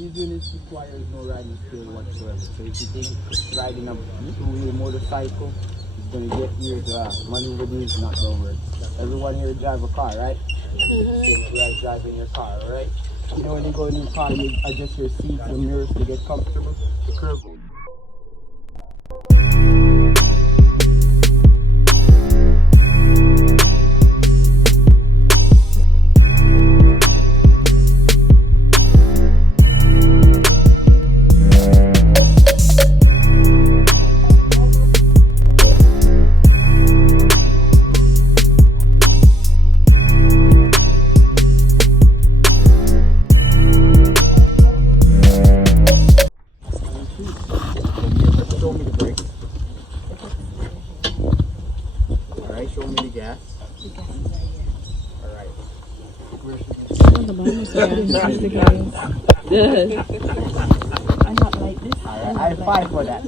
These units requires no riding skill whatsoever. So if you think riding a two-wheel motorcycle is going to get you to maneuver these, not going to work. Everyone here drive a car, right? You guys driving your car, right? You know when you go in your car, you adjust your seats and mirrors to get comfortable. The curve. Show me the brakes. Alright, show me the gas. Alright. Alright, I fight for that.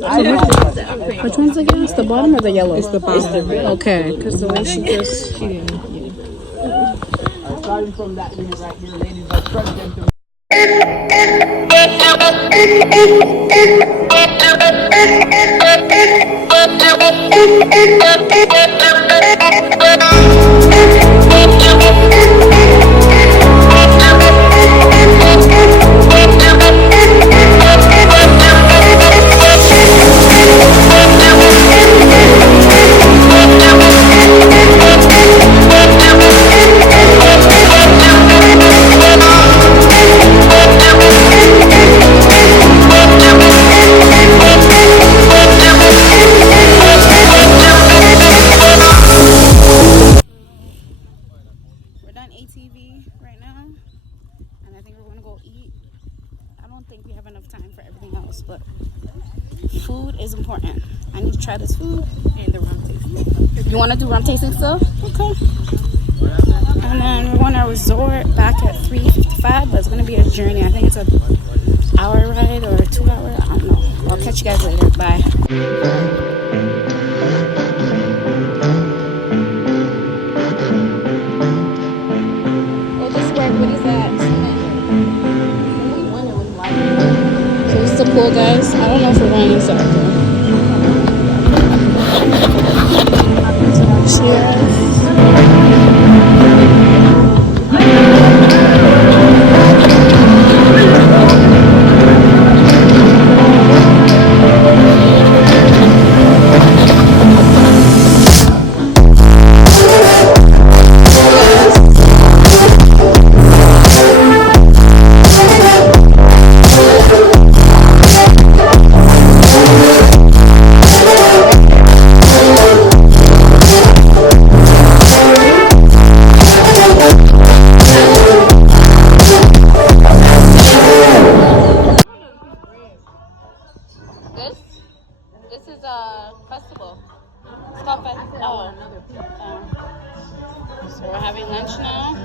Which one's the gas? The bottom or the yellow? It's the bottom. Okay, because the way she just... Starting from that unit right here, ladies, I trust them to ATV right now, and I think we're gonna go eat. I don't think we have enough time for everything else, but food is important. I need to try this food and the rum tasting. You want to do rum tasting still? Okay. And then we're going to resort back at 3:55, but it's gonna be a journey. I think it's an hour ride or a 2 hour. I don't know. I'll catch you guys later. Bye. Pool, guys. I don't know if we're going inside. Cheers. This is a festival. It's called festival. So we're having lunch now.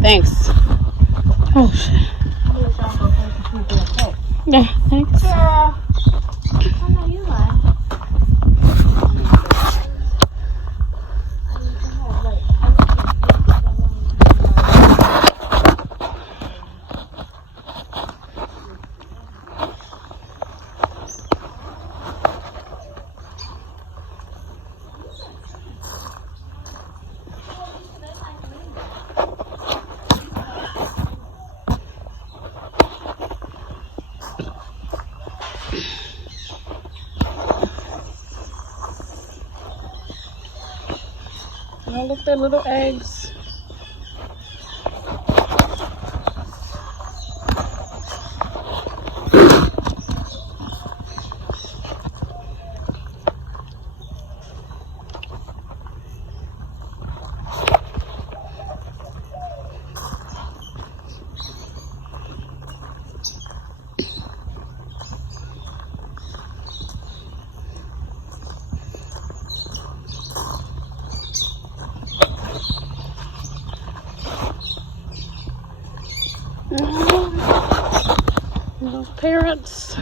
Thanks. Oh shit. Yeah, thanks. Oh, look, they're little eggs. parents.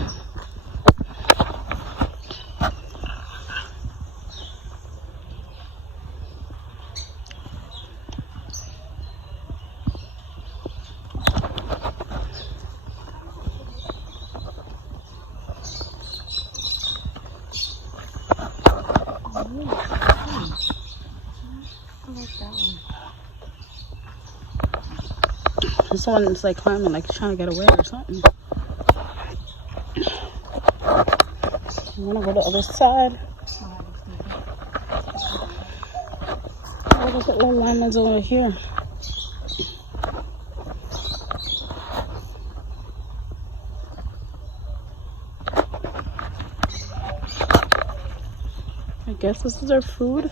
Someone's like climbing, like trying to get away or something. I'm gonna go to the other side. Oh, there's little lemons over here. I guess this is their food.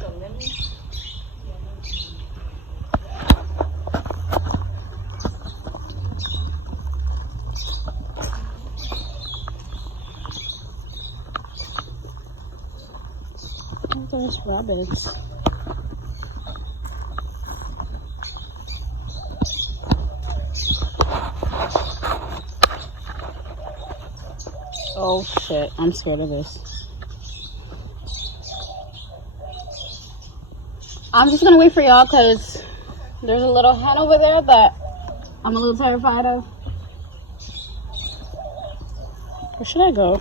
There's rabbits. Oh shit, I'm scared of this. I'm just gonna wait for y'all because there's a little hen over there that I'm a little terrified of. Where should I go?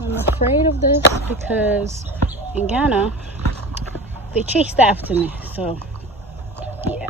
I'm afraid of this because in Ghana they chased after me, so yeah.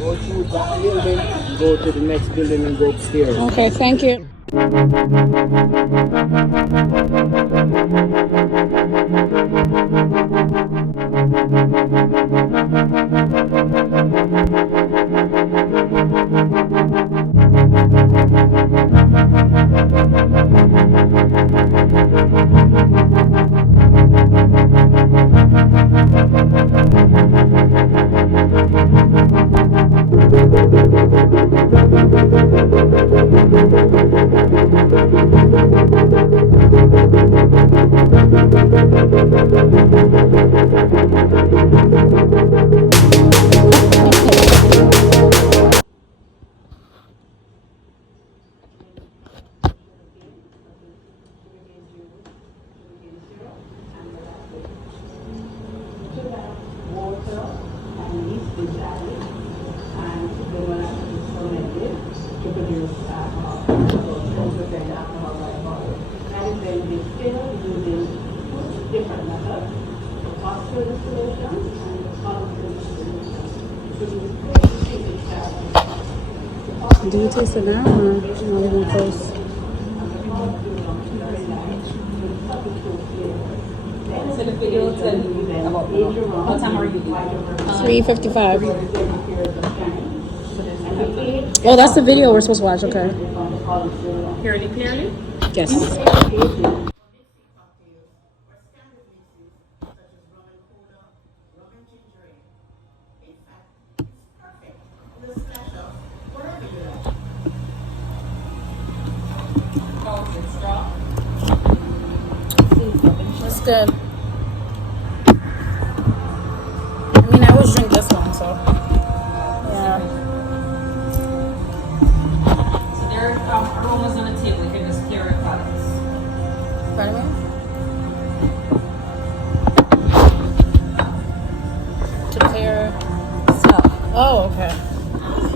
Go through that building, go to the next building and go upstairs. Okay, thank you. Do you taste it now or not even close? What time are you? 3:55. Oh, that's the video we're supposed to watch. Okay. Purely, clearly? Yes. It's good. I mean, I always drink this one, so yeah. So there are aromas on the table. You can just clear your palates. Pardon me? To clear Smell. Oh, okay.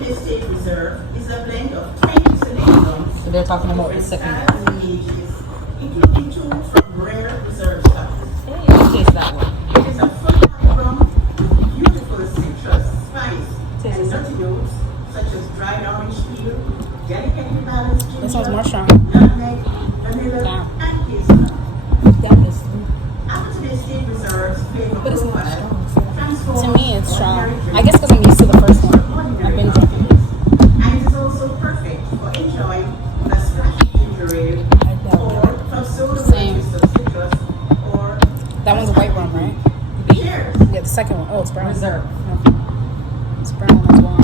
This estate reserve is a blend of 20 selections. So they're talking about the second one. Including 2 from rare reserve stocks. Hey, let's taste that one. It is a full-bodied rum with beautiful citrus, spice, and nutty notes such as dried orange peel, delicately balanced ginger, This one's more strong. nutmeg, vanilla, Yeah. and hazelnut. That is. After the estate reserves flavor But it's not profile, strong. transforms To me, it's strong. ordinary I guess because I'm used to the first one. I've been drinking it. and it is also perfect for enjoying a scratchy ginger ale or from soda Same. wedges of citrus or That one's a white rum, right? cheers. Yeah, the second one. Oh, it's brown. Reserve. It's brown as well.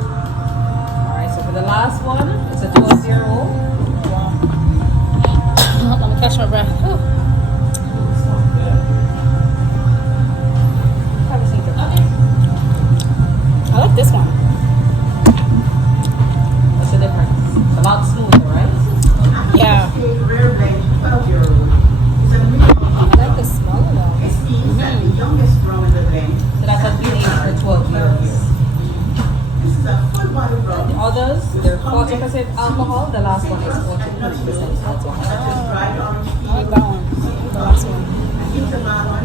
Alright, so for the last one, it's a 12-year-old. Let me catch my breath. Ooh. Have a seat. I like this one. What's the difference? It's a lot smoother, right? Yeah. Rare blend 12-year-old is a minimum I like the smell of that. This means that the youngest rum in the blend So that has been aged for 12 years. This is a full-bodied rum. The others, they're 40% alcohol. The last one is 40%. Such as dried orange I peel, like that one. The last one. intermalon,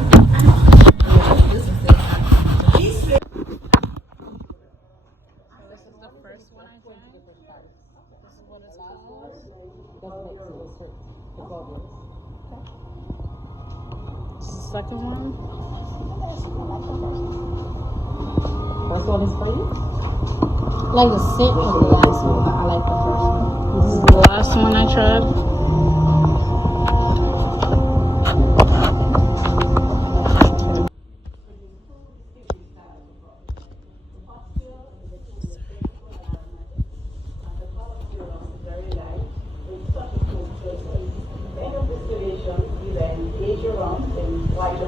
This is the and these flavors This is the first one I drank. This is what it's called. This is the second one. First one is for you? I like the scent of the last one, but I like the first one. This is the last one I tried. distillation, you then age your rum in white